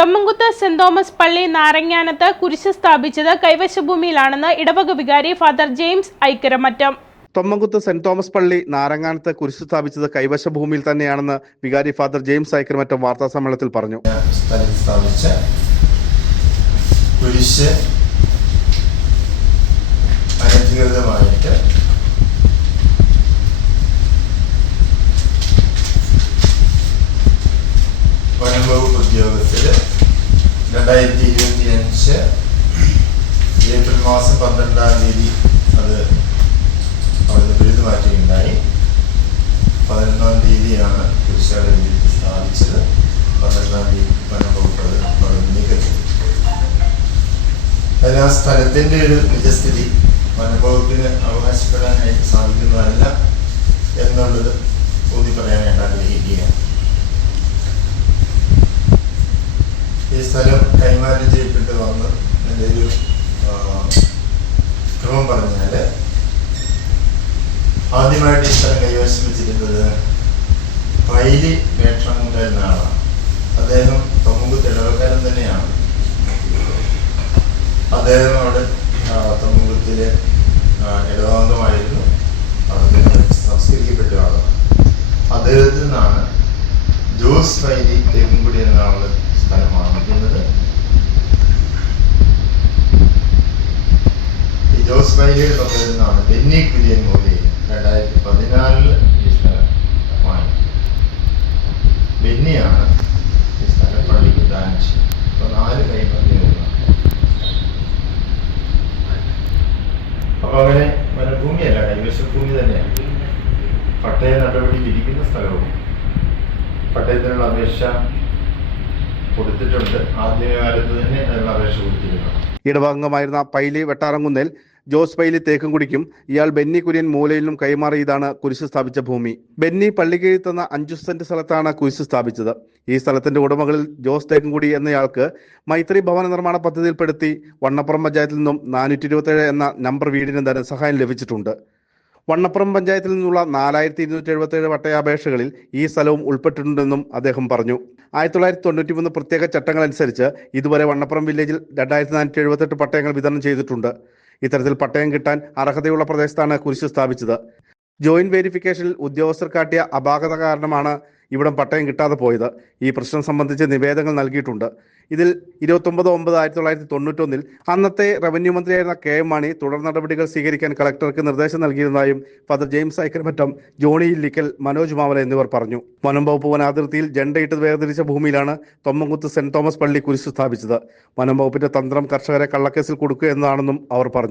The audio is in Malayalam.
തൊമ്മൻകുത്ത് സെന്റ് തോമസ് പള്ളി നാരങ്ങാനത്ത് കുരിശ് സ്ഥാപിച്ചത് കൈവശഭൂമിയിലാണെന്ന് ഇടവക വികാരി father James Aikkaramattam. Thommankuthu saint Thomas പള്ളി നാരങ്ങാനത്ത് കുരിശ് സ്ഥാപിച്ചത് കൈവശ ഭൂമിയിൽ തന്നെയാണെന്ന് വികാരി ഫാദർ ജെയിംസ് ഐക്കരമറ്റം വാർത്താ സമ്മേളനത്തിൽ പറഞ്ഞു സ്ഥാപിച്ച കുരിശ് അനധികൃതമായിട്ട് ഉദ്യോഗസ്ഥര് രണ്ടായിരത്തി ഇരുപത്തി അഞ്ച് ഏപ്രിൽ മാസം പന്ത്രണ്ടാം തീയതി അത് അവിടുന്ന് പിഴുതു മാറ്റുകയുണ്ടായി പതിനൊന്നാം തീയതിയാണ് കുരിശാല സ്ഥാപിച്ചത്. പന്ത്രണ്ടാം തീയതി വനംവകുപ്പ് അത് അതിന് ആ സ്ഥലത്തിന്റെ ഒരു നിജസ്ഥിതി വനംവകുപ്പിന് അവകാശപ്പെടാനായിട്ട് സാധിക്കുന്നതല്ല എന്നുള്ളത് ഊന്നി പറയാനായിട്ട് ആഗ്രഹിക്കുകയാണ്. ഈ സ്ഥലം കൈമാറ്റം ചെയ്യപ്പെട്ട് വന്ന് എന്റെ ഒരു ക്രമം പറഞ്ഞാൽ ആദ്യമായിട്ട് ഈ സ്ഥലം കൈവശം വെച്ചിരുന്നത് പൈലി വേട്ടമുണ്ട എന്ന ആളാണ് അദ്ദേഹം തൊമ്മുകുത്ത് ഇടവക്കാരൻ തന്നെയാണ്. അദ്ദേഹം അവിടെ ആ, ഇടവാംഗമായിരുന്നു അവിടെ സംസ്കരിക്കപ്പെട്ട ആളാണ്. അദ്ദേഹത്തിൽ നിന്നാണ് ജോസ് പൈലി തേക്കുംകുടി എന്ന സ്ഥലം വാങ്ങിക്കുന്നത് ഈ ജോസ് ബൈലിയുടെ പക്കൽ നിന്നാണ് ബെന്നി കുര്യൻ മൂലയിൽ രണ്ടായിരത്തി പതിനാലിൽ ഈ സ്ഥലം വാങ്ങി ബെന്നിയാണ് ഈ സ്ഥലം പള്ളിക്ക് ദാനം ചെയ്യുന്നത് അപ്പൊ നാല് പള്ളി അപ്പൊ അങ്ങനെ വനഭൂമിയല്ല കൈവശഭൂമി തന്നെയാണ്. പട്ടയ നടപടിയിൽ ഇരിക്കുന്ന സ്ഥലവും. പട്ടയത്തിനുള്ള അപേക്ഷ കൊടുത്തിട്ടുണ്ട്. ആദ്യകാലത്ത് തന്നെ അതിനുള്ള അപേക്ഷ പൈലി വെട്ടാറങ്കുന്നേൽ ജോസ് പൈലി തേക്കുംകുടിക്കും ഇയാൾ ബെന്നി കുര്യൻ മൂലയിലും കൈമാറിയതാണ് കുരിശ് സ്ഥാപിച്ച ഭൂമി. ബെന്നി പള്ളിക്കീഴിൽ തന്ന അഞ്ചു സെന്റ് സ്ഥലത്താണ് കുരിശ് സ്ഥാപിച്ചത്. ഈ സ്ഥലത്തിന്റെ ഉടമകളിൽ ജോസ് തേക്കുംകുടി എന്നയാൾക്ക് മൈത്രി ഭവന നിർമ്മാണ പദ്ധതിയിൽപ്പെടുത്തി വണ്ണപ്പുറം പഞ്ചായത്തിൽ നിന്നും നാനൂറ്റി ഇരുപത്തേഴ് എന്ന നമ്പർ വീടിന് ധനസഹായം ലഭിച്ചിട്ടുണ്ട്. വണ്ണപ്പുറം പഞ്ചായത്തിൽ നിന്നുള്ള നാലായിരത്തി ഇരുന്നൂറ്റി എഴുപത്തേഴ് വട്ടയാപേക്ഷകളിൽ ഈ സ്ഥലവും ഉൾപ്പെട്ടിട്ടുണ്ടെന്നും അദ്ദേഹം പറഞ്ഞു. ആയിരത്തി തൊള്ളായിരത്തി തൊണ്ണൂറ്റി മൂന്ന് പ്രത്യേക ചട്ടങ്ങൾ അനുസരിച്ച് ഇതുവരെ വണ്ണപ്പുറം വില്ലേജിൽ രണ്ടായിരത്തി നാനൂറ്റി എഴുപത്തെട്ട് പട്ടയങ്ങൾ വിതരണം ചെയ്തിട്ടുണ്ട്. ഇത്തരത്തിൽ പട്ടയം കിട്ടാൻ അർഹതയുള്ള പ്രദേശത്താണ് കുരിശ് സ്ഥാപിച്ചത്. ജോയിന്റ് വെരിഫിക്കേഷനിൽ ഉദ്യോഗസ്ഥർ കാട്ടിയ അപാകത കാരണമാണ് ഇവിടം പട്ടയം കിട്ടാതെ പോയത്. ഈ പ്രശ്നം സംബന്ധിച്ച് നിവേദനങ്ങൾ നൽകിയിട്ടുണ്ട്. ഇതിൽ ഇരുപത്തൊമ്പത് ഒമ്പത് ആയിരത്തി തൊള്ളായിരത്തി തൊണ്ണൂറ്റൊന്നിൽ അന്നത്തെ റവന്യൂ മന്ത്രിയായിരുന്ന കെ എം മാണി തുടർ നടപടികൾ സ്വീകരിക്കാൻ കളക്ടർക്ക് നിർദ്ദേശം നൽകിയിരുന്നതായും ഫാദർ ജെയിംസ് ഐക്കരമറ്റം ജോണി ഇല്ലിക്കൽ മനോജ് മാമല എന്നിവർ പറഞ്ഞു. വനം വകുപ്പ് വനാതിർത്തിയിൽ ജണ്ടയിട്ട് വേർതിരിച്ച ഭൂമിയിലാണ് തൊമ്മങ്കുത്ത് സെന്റ് തോമസ് പള്ളി കുരിശ് സ്ഥാപിച്ചത്. വനം വകുപ്പിന്റെ തന്ത്രം കർഷകരെ കള്ളക്കേസിൽ കൊടുക്കുക എന്നതാണെന്നും അവർ പറഞ്ഞു.